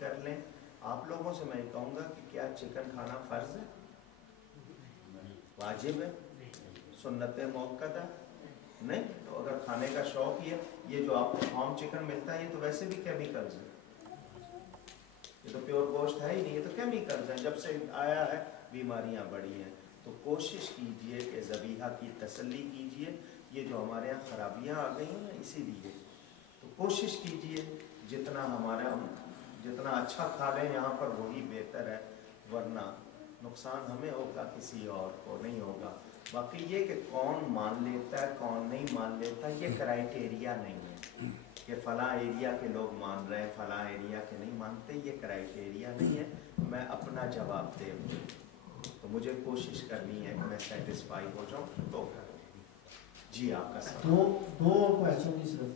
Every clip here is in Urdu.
کر لیں. آپ لوگوں سے میں کہوں گا کہ کیا چکن کھانا فرض ہے؟ واجب ہے؟ سنت موقدہ نہیں؟ تو اگر کھانے کا شوق یہ جو آپ کو فارم چکن ملتا ہے یہ تو ویسے بھی کیمیکلز ہے، یہ تو پیور گوشت ہے ہی نہیں، یہ تو کیمیکلز ہیں. جب سے آیا ہے بیماریاں بڑھی ہیں. تو کوشش کیجئے کہ ذبیحہ کی تسلی کیجئے. یہ جو ہمارے یہاں خرابیاں آ گئی ہیں اسی لیے، تو کوشش کیجئے جتنا اچھا کھا لیں یہاں پر وہی بہتر ہے، ورنہ نقصان ہمیں ہوگا کسی اور کو نہیں ہوگا. باقی یہ کہ کون مان لیتا ہے کون نہیں مان لیتا یہ کرائٹیریا نہیں ہے کہ فلاں ایریا کے لوگ مان رہے ہیں فلاں ایریا کے نہیں مانتے، یہ کرائٹیریا نہیں ہے. میں اپنا جواب دے دوں تو مجھے کوشش کرنی ہے کہ میں سیٹسفائی ہو جاؤں تو کروں. جی آپ کا سوال. دو کویسچن کی صرف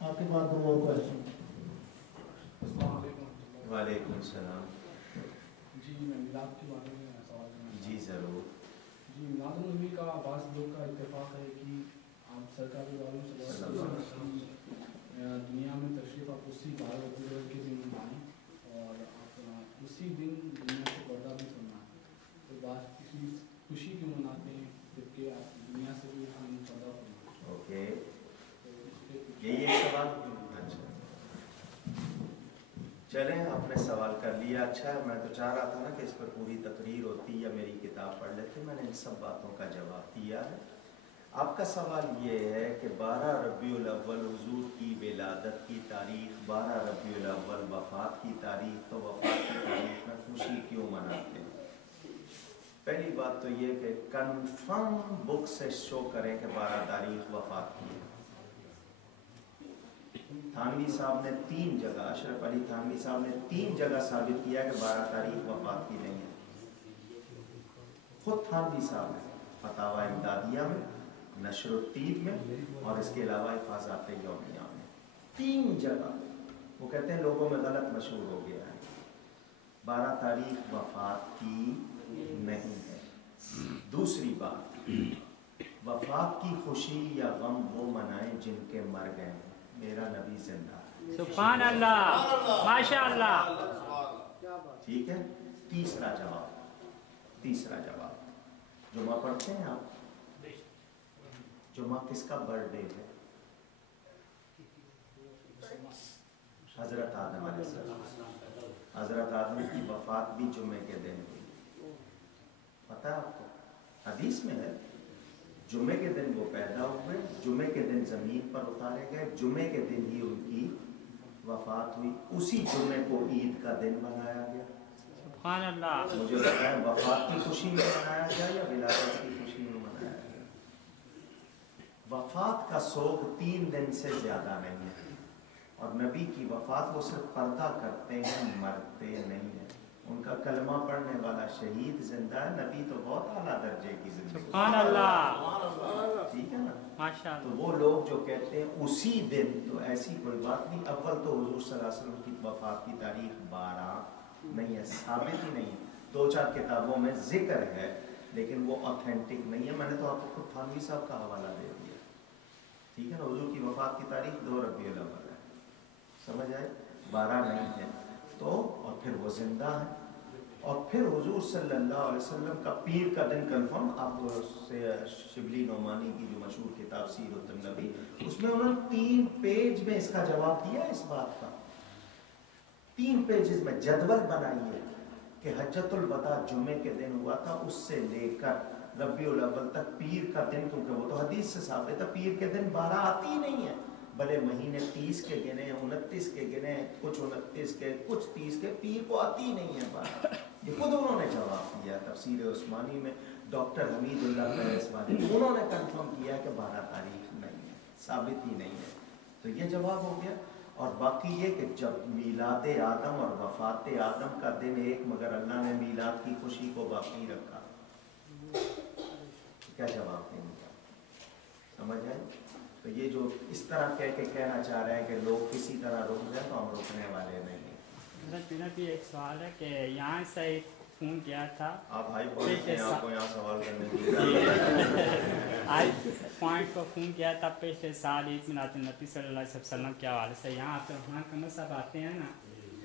آپ کے پاس 2 اور کویسچن. السلام علیکم. وعلیکم السلام. جی میں میلاد کے بارے میں سوال کرنا چاہتا ہوں. جی ضرور. جی میلاد النبی کا بعض لوگ کا اتفاق ہے کہ آپ سرکار صلی اللہ علیہ وسلم دنیا میں تشریف آپ اسی 12 ربیع الاول کے دن منائیں اور آپ اسی دن دنیا سے پردہ بھی فرمائیں. تو بات کسی خوشی کیوں مناتے ہیں جبکہ آپ دنیا سے بھی پردہ فرمائیں؟ اوکے یہی ایک سوال. اچھا چلیں آپ نے سوال کر لیا. اچھا ہے، میں تو چاہ رہا تھا نا کہ اس پر پوری تقریر ہوتی یا میری کتاب پڑھ لیتے. میں نے ان سب باتوں کا جواب دیا ہے. آپ کا سوال یہ ہے کہ 12 ربیع الاول حضور کی ولادت کی تاریخ، 12 ربیع الاول وفات کی تاریخ، تو وفات کی تاریخ میں خوشی کیوں مناتے ہیں؟ پہلی بات تو یہ کہ کنفرم بک سے شو کریں کہ 12 تاریخ وفات کی ہے. تھانوی صاحب نے 3 جگہ، اشرف علی تھانوی صاحب نے 3 جگہ ثابت کیا کہ 12 تاریخ وفات کی نہیں ہے. خود تھانوی صاحب نے فتاوی امدادیہ میں، نشر الطیب میں اور اس کے علاوہ حفاظات یومیہ میں 3 جگہ. وہ کہتے ہیں لوگوں میں غلط مشہور ہو گیا ہے، 12 تاریخ وفات کی نہیں ہے. دوسری بات، وفات کی خوشی یا غم وہ منائیں جن کے مر گئے ہیں. میرا نبی زندہ ہے. سبحان اللہ، ماشاء اللہ. ٹھیک ہے. تیسرا جواب، جمعہ پڑھتے ہیں آپ؟ جمعہ کس کا برتھ ڈے ہے؟ حضرت آدم علیہ السلام. حضرت آدم کی وفات بھی جمعے کے دن ہوئی. پتہ ہے آپ کو؟ حدیث میں ہے جمعے کے دن وہ پیدا ہوئے، جمعے کے دن زمین پر اتارے گئے، جمعے کے دن ہی ان کی وفات ہوئی. اسی جمعے کو عید کا دن منایا گیا. سبحان اللہ. مجھے بتائیں وفات کی خوشی میں منایا گیا یا ولادت کی خوشی میں منایا گیا؟ وفات کا سوگ 3 دن سے زیادہ نہیں ہے، اور نبی کی وفات وہ صرف پردہ کرتے ہیں، مرتے نہیں ہیں. ان کا کلمہ پڑھنے والا شہید زندہ ہے. نبی تو بہت اعلیٰ درجے کی زندگی. سبحان اللہ. ٹھیک ہے نا. ماشاء اللہ. تو وہ لوگ جو کہتے ہیں اسی دن، تو ایسی کوئی بات نہیں. اول تو حضور صلی اللہ علیہ وسلم کی وفات کی تاریخ 12 نہیں ہے، ثابت ہی نہیں ہے. 2-4 کتابوں میں ذکر ہے لیکن وہ آتھینٹک نہیں ہے. میں نے تو آپ کو خود تھانوی صاحب کا حوالہ دے دیا. ٹھیک ہے نا. حضور کی وفات کی تاریخ 2 ربیع الاول ہے. سمجھ آئے؟ 12 نہیں ہے. تو اور پھر وہ زندہ ہے. اور پھر حضور صلی اللہ علیہ وسلم کا پیر کا دن کنفرم. آپ سے شبلی نعمانی کی جو مشہور کتاب سیرت النبی، اس میں انہوں نے 3 پیج میں اس کا جواب دیا. اس بات کا 3 پیجز میں جدول بنائی ہے کہ حجۃ الوداع جمعے کے دن ہوا تھا، اس سے لے کر ربیع الاول تک پیر کا دن، کیونکہ وہ تو حدیث سے ثابت ہے پیر کے دن 12 آتی ہی نہیں ہے. بھلے مہینے 30 کے گنے، 29 کے گنے، کچھ 29 کے، کچھ 30 کے، پیر کو آتی ہی نہیں ہے 12. یہ خود انہوں نے جواب دیا تفسیر عثمانی میں. ڈاکٹر حمید اللہ فیض والے انہوں نے کنفرم کیا کہ 12 تاریخ نہیں ہے، ثابت ہی نہیں ہے. تو یہ جواب ہو گیا. اور باقی یہ کہ جب میلاد آدم اور وفات آدم کا دن ایک، مگر اللہ نے میلاد کی خوشی کو باقی رکھا. کیا جواب دیں گے؟ سمجھ آئے؟ تو یہ جو اس طرح کہہ کے کہنا چاہ رہے ہیں کہ لوگ کسی طرح رک جائیں، تو ہم رکنے والے نہیں ہیں. حضرت بھی ایک سوال ہے کہ یہاں سے فون کیا تھا. آپ ہائی پوائنٹ ہیں، آپ کو یہاں سوال کرنے کی ہائی پوائنٹ کو فون کیا تھا پچھلے سال عید میلاد النبی صلی اللہ علیہ وسلم کے حوالے سے. یہاں عبد الرحمٰن قمر صاحب آتے ہیں نا،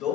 2